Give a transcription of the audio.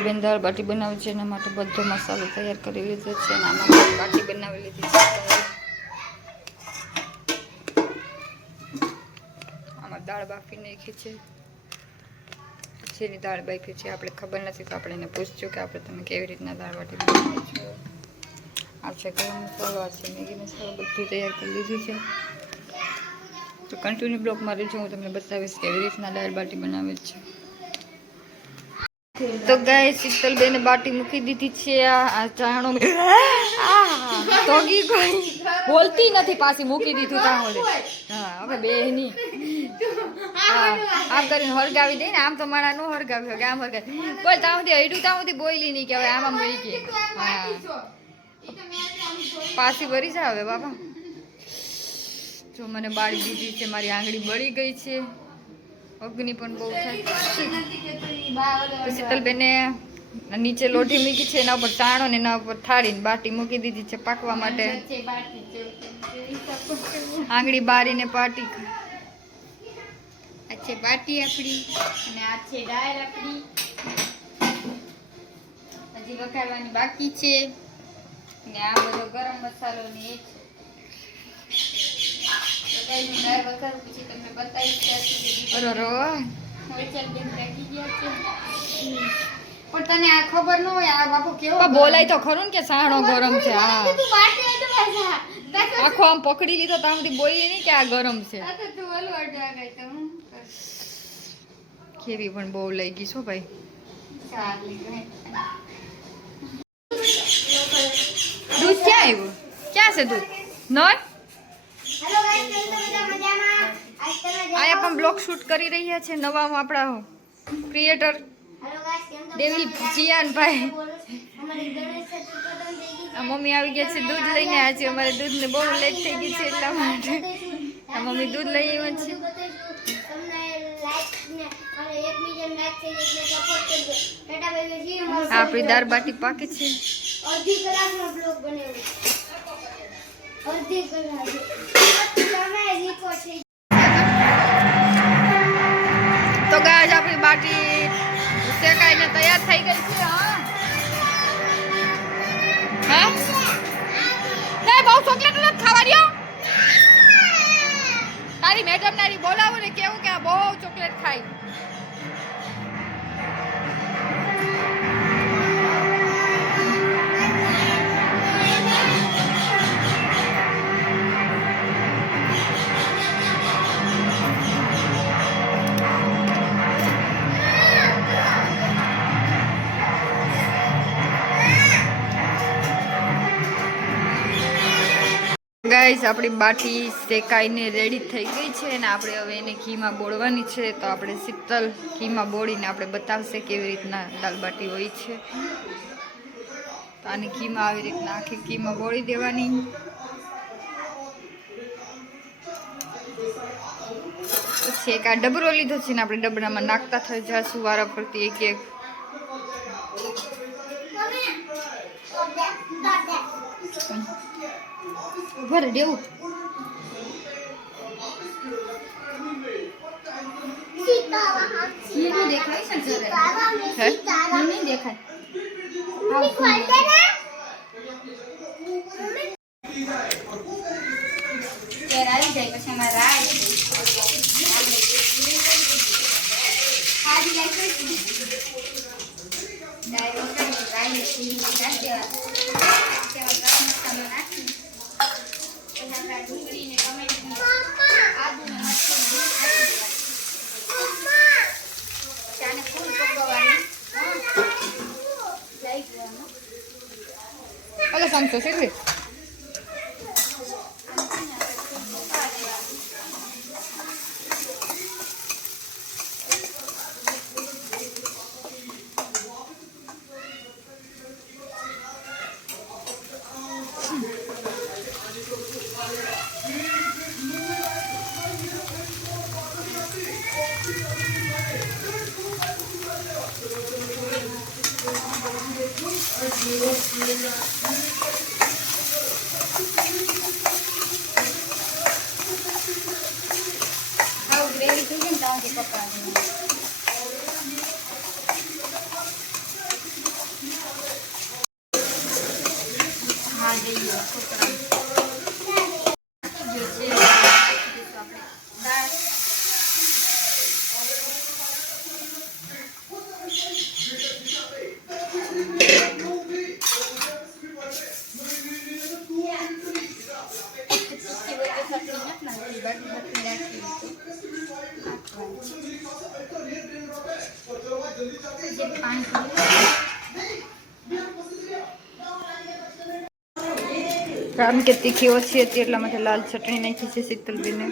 બેન દાળ બાટી બનાવી છે, એના માટે બધો મસાલો તૈયાર કરી લીધો છે, અને આમાં બાટી બનાવી લીધી છે. આમાં દાળ બાફી નાખી છે. જેની દાળ બાફી છે, આપણે ખબર નથી, તો આપણે એને પૂછજો કે આપણે તમે કેવી રીતના દાળ બાટી બનાવો છો. આ છે ગરમ મસાલો, આ છે મેગી મસાલો, બધું તૈયાર કરી લીધું છે. તો કન્ટિન્યુ બ્લોકમાં રહેજો, હું તમને બતાવીશ કેવી રીતના દાળ બાટી બનાવે છે. તો ગાય શીતલબેને બાટી મૂકી દીધી છે આ ચાણો તોગી કોઈ. બોલતી નથી પાછી, મૂકી દીધું ત્યાં સુધી હા, હવે બેની આમ કરીને હરગાવી દે ને આમ તો મારા નો હળગાવી શકે આમ હળગાવી. બોલ ત્યાં સુધી હૈડું ત્યાં સુધી બોલી નહીં કે હવે આમ આમ બોલી ગઈ હા. પાછી ભરી જા હવે, બાપા. જો મને બાળી દીધી છે, મારી આંગળી બળી ગઈ છે. અગ્નિ પણ બહુ થાય. શીતલબેને નીચે લોઢી મૂકી છે એના ઉપર ચાણો ને એના ઉપર થાળીને બાટી મૂકી દીધી છે પાકવા માટે. આંગળી બારીને પાટી આ છે બાટી આપણી અને આ છે દાળ આપણી હજી વઘારવાની બાકી છે. ને આ બધો ગરમ મસાલો ને એ છે. તો પણ તને આ ખબર ન હોય આ બાપુ કેવો બોલાય તો ખરું કે સાણો ગરમ છે હા. તું આખો આમ પકડી લીધો ત્યાં સુધી બોલી નહીં કે આ ગરમ છે. તો તું તો કેવી પણ બહુ લઈ ગઈ છો ભાઈ. દૂધ ક્યાં આવ્યું? ક્યાં છે દૂધ? નોય આયા પણ બ્લોગ શૂટ કરી રહ્યા છે નવા આપણા ક્રિએટર દેવી જીયાનભાઈ. મમ્મી આવી ગયા છે દૂધ લઈને. આજે અમારે દૂધને બહુ લેટ થઈ ગઈ છે એટલા માટે. મમ્મી દૂધ લઈ આવ્યા છે. આપણી દાળ બાટી પાકી છે. અડધી કલાકનો બ્લોગ બનાવ્યો તો ગાય આપણી બાટી શેકાઈને તૈયાર થઈ ગઈ છે, હા? હા? બહુ ચોકલેટ નથી ખાવા દ્યો તારી મેડમ તારી બોલાવો ને કે ગાઈસ, આપણી બાટી શેકાઈને રેડી થઈ ગઈ છે અને આપણે હવે એને ઘીમાં બોળવાની છે. તો આપણે શીતલ ઘીમાં બોળીને આપણે બતાવશે કેવી રીતના દાલ બાટી હોય છે. તો આની ઘીમાં આવી રીતના આખી ઘીમાં બોળી દેવાની. પછી એક આ ડબરો લીધો છે ને આપણે ડબરામાં નાખતા થઈ જશું વારા પરથી એક એક. ઉભર નાખી દેવા તેમાં ગરમ મસાલો નાખી પછી આપણા ડુંગળી ને ટમેટાની આદુ ને મરચું ને નાખી દેવા ચાને ફૂલ પકવવાની લઈ જવાનું અલે સમજો છે આવું Ah, How gravy to get down the papaya. हाँ जी ચટણી નથી નાખતી બાકી ચટણી નાખી નાખવાની જે પાણી કારણ કે તીખી ઓછી હતી એટલા માટે લાલ ચટણી નાખી છે શીતલબેને.